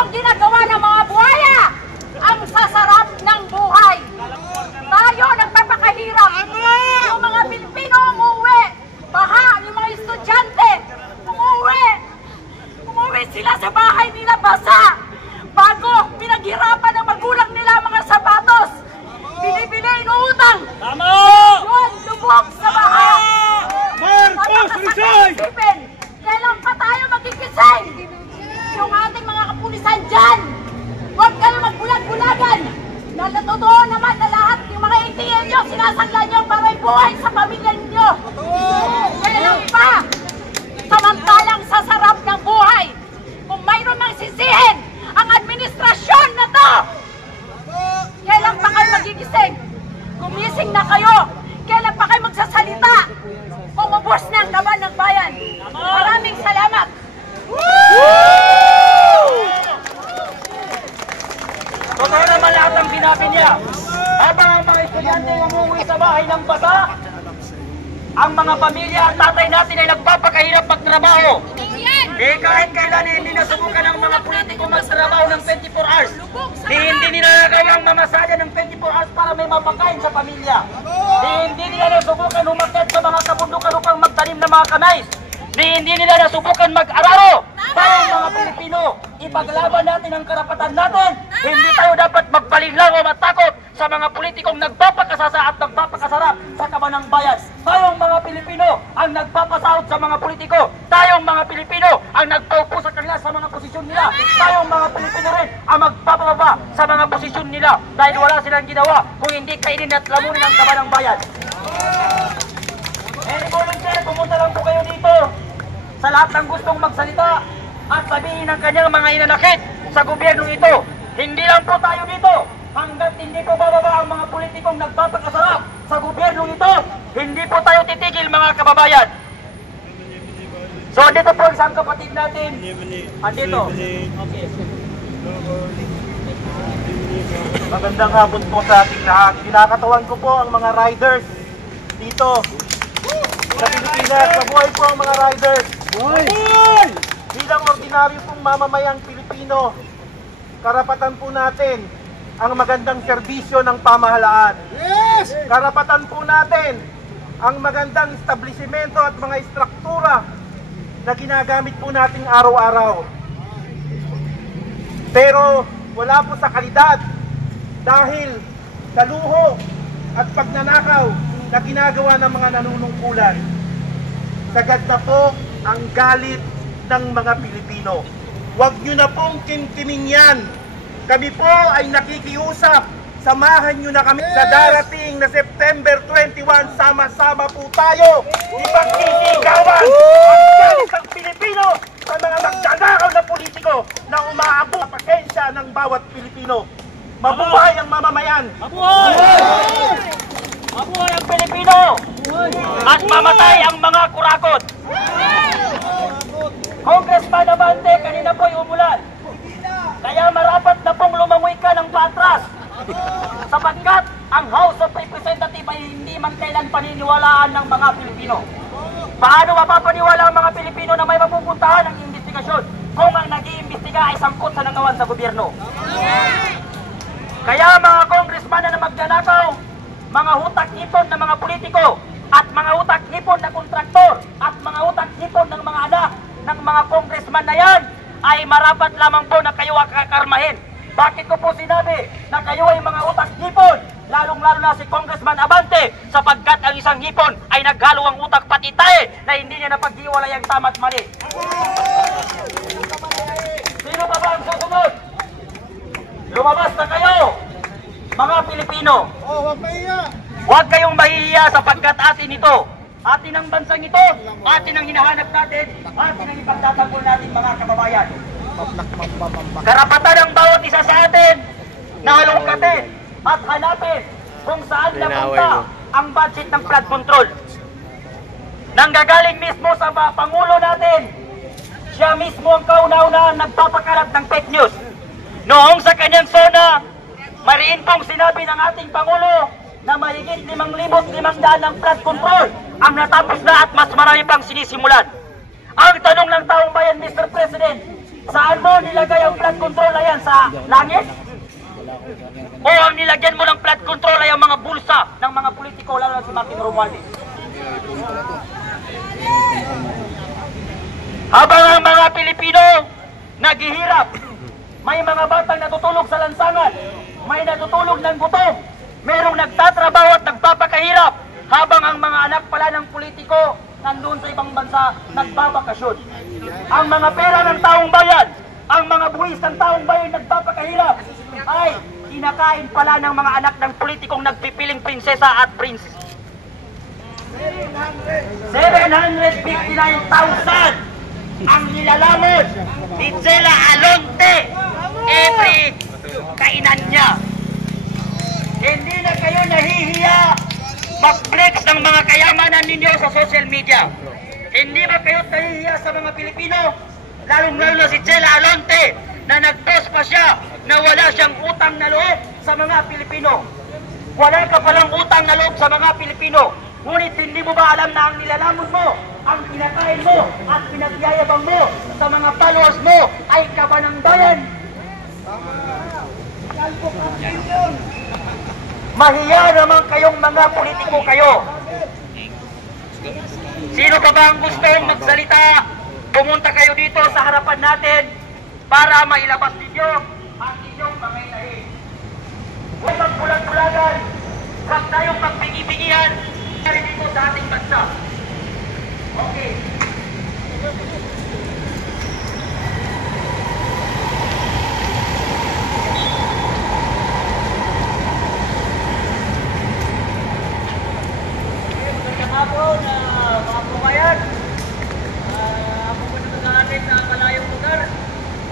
ang ginagawa ng mga buhaya? Ang sasarap ng buhay. Tayo nagpapakahirap. Yung mga Pilipino umuwi. Baha, yung mga estudyante umuwi sila sa bahay nila basa. Bago pinaghirapan ng magulang nila mga sapatos. Binibili, inuutang. Tama! Yun, lubog sa baha. Marcos, resign! Kailan pa tayo magkikising? Yung ating mga kapulisan dyan, huwag kayo magbulag-bulagan. Totoo naman na lahat yung mga ATM nyo, sinasangla nyo para ibuhay sa pamilya nyo. Kailan pa? Samantalang sa sarap ng buhay, kung mayroon mang sisihin ang administrasyon na to, kailan pa kayo magigising? Gumising na kayo. Kailan pa kayo magsasalita? Umubos na ang laban ng bayan. Maraming salamat. Totoo naman lahat ang sinabi niya. Habang ang mga estudyante umuwi sa bahay ng basa, ang mga pamilya at tatay natin ay nagpapakahirap magtrabaho. Kahit kailan hindi nasubukan ng mga politiko magtrabaho ng 24 hours. Hindi nila nagawang mamasada ng 24 hours para may mapakain sa pamilya. Hindi nila nasubukan umakyat sa mga kabundukan upang magtanim ng mga kamay. Hindi nila nasubukan mag-araro. Tayong mga Pilipino, ipaglaban natin ang karapatan natin. Hindi tayo dapat magbalinglang o matakot sa mga politikong nagpapakasasa at nagpapakasarap sa kaban ng bayan. Tayong mga Pilipino ang nagpapasahod sa mga politiko. Tayong mga Pilipino ang nagpaupo sa kanila sa mga posisyon nila. Tayong mga Pilipino rin ang magpapababa sa mga posisyon nila dahil wala silang ginawa kung hindi kainin at lamunin ang kaban ng bayan. Any volunteer, pumunta lang po kayo dito sa lahat ng gustong magsalita at sabihin ng kanyang mga inanakit sa gobyernong ito. Hindi lang po tayo dito. Hanggat hindi po bababa ang mga politikong nagpapakasarap sa gobyernong ito, hindi po tayo titigil mga kababayan. So andito po isang kapatid natin. Andito. Okay. Magandang hapon po sa ating lahat. Kinakatawan ko po ang mga riders dito sa Pilipinas. Mabuhay po ang mga riders. Bilang ordinaryo pong mamamayang Pilipino, karapatan po natin ang magandang serbisyo ng pamahalaan. Karapatan po natin ang magandang establishmento at mga istruktura na ginagamit po nating araw-araw. Pero wala po sa kalidad dahil sa luho at pagnanakaw na ginagawa ng mga nanunungkulan. Sagad na po ang galit ng mga Pilipino. Huwag nyo na pong kimkiming yan. Kami po ay nakikiusap. Samahan nyo na kami sa darating na September 21. Sama-sama po tayo. Ipagsisigawan ang galit ng Pilipino sa mga magdanakaw na politiko na umaabot sa pasensya ng bawat Pilipino. Mabuhay ang mamamayan! Mabuhay! Mabuhay ang Pilipino! At mamatay ang mga kurakot! Congressman Abante, kanina po'y umulan. Kaya marapat na pong lumangoy ka ng patras. Sapagkat ang House of Representatives ay hindi man kailan paniniwalaan ng mga Pilipino. Paano mapapaniwala ang mga Pilipino na may mapupuntahan ng investigasyon kung ang nag-iimbestiga ay sangkot sa nangawan sa gobyerno? Kaya mga congressman na magnanakaw, mga hutak-ipon ng mga politiko, at mga hutak-ipon na kontraktor, at mga hutak-ipon ng mga anak ng mga congressman na yan, ay marapat lamang po na kayo kakarmahin. Bakit ko po sinabi na kayo ay mga utak-hipon? Lalong-lalo na si Congressman Abante, sapagkat ang isang hipon ay naghalo ang utak pati tae na hindi niya napaghiwalay ang tama at mali. Sino pa ba ang susunod? Lumabas na kayo, mga Pilipino. Huwag kayong mahihiya sapagkat atin ito. Atin ang bansang ito, atin ang hinahanap natin, atin ang ipagtatanggol natin mga kababayan. Karapatan ng bawat isa sa atin na halungkatin at hanapin kung saan napunta ang budget ng flood control. Nanggagaling mismo sa Pangulo natin, siya mismo ang kauna-unahang nagpapakalat ng fake news. Noong sa kanyang zona, mariin pong sinabi ng ating Pangulo na mahigit 5,500 ng flood control ang natapos na at mas marami pang sinisimulan. Ang tanong ng taong bayan, Mr. President, sa Saan mo nilagay ang flood control na yan? Sa langit? O ang nilagyan mo ng flood control ay ang mga bulsa ng mga politiko, lalo na si Martin Romualdez? Habang ang mga Pilipino naghihirap, may mga batang natutulog sa lansangan, may natutulog ng gutom, merong nagtatrabaho at nagpapakahirap, habang ang mga anak pala ng politiko nandun sa ibang bansa nagbabakasyon. Ang mga pera ng taong bayan, ang mga buwis ng taong bayan nagpapakahirap, ay kinakain pala ng mga anak ng politikong nagpipiling prinsesa at prince. 759,000 ang nilalamon ni Chela Alonte every kainan niya. Hindi na kayo nahihiya mag-flex ng mga kayamanan ninyo sa social media. Hindi ba kayo nahihiya sa mga Pilipino? Lalong-lalo na si Chela Alonte na nag-post pa siya na wala siyang utang na loob sa mga Pilipino. Wala ka palang utang na loob sa mga Pilipino. Ngunit hindi mo ba alam na ang nilalamon mo, ang kinakain mo at pinagyayabang mo sa mga followers mo ay kabanang bayan? Mahiya naman kayong mga politiko kayo. Sino pa ba ang gustong magsalita? Pumunta kayo dito sa harapan natin para mailabas ninyo ang inyong mga inahin. Huwag magbulag-bulagan, huwag tayong magbingi-bingihan dito sa ating bansa. Okay. Magandang hapon, mga kabayan. Ako po naman sa atin na malayong lugar.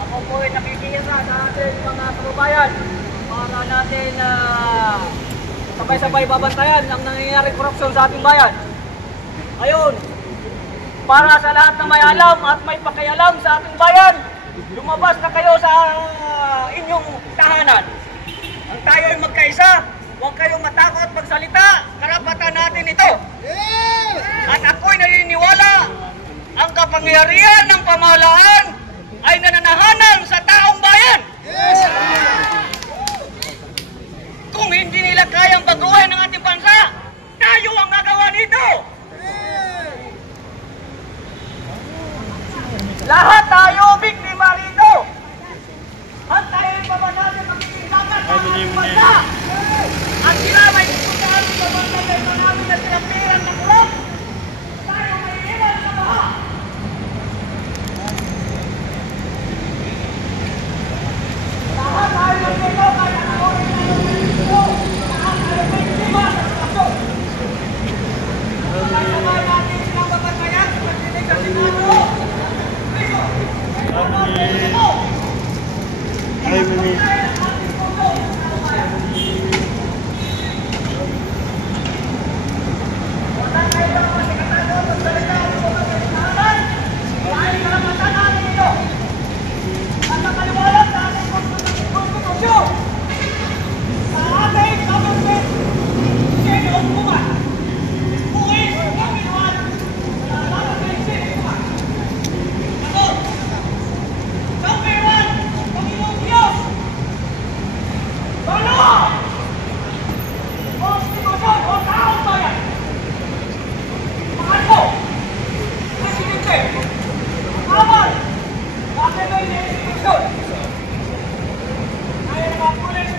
Ako po ay nakikisa sa atin mga kababayan para natin sabay-sabay babantayan ang nangyayari korupsyon sa ating bayan. Ayun, para sa lahat na may alam at may pakialam sa ating bayan, lumabas na kayo sa inyong tahanan. Ang tayo ay magkaisa, huwag kayong matakot magsalita, karapatan natin ito. At ako'y naniniwala, ang kapangyarihan ng pamahalaan ay nananahanan sa taong bayan. Kung hindi nila kayang baguhin ang ating bansa, tayo ang gagawa nito. Lahat tayo biktima rito. At tayo pa ba natin magiging dagat sa ating bansa? At sila may pupuntaan sa bansa kayo namin na sinapiran ng ulap. Tayo may iwan sa baha. Lahat tayo magiging kaya na orin na dito. Lahat tayo biktima sa sitwasyon. Sabay-sabay natin silang babantayan sa pagdinig sa Senado. Ay, mami. Ay, mga pulis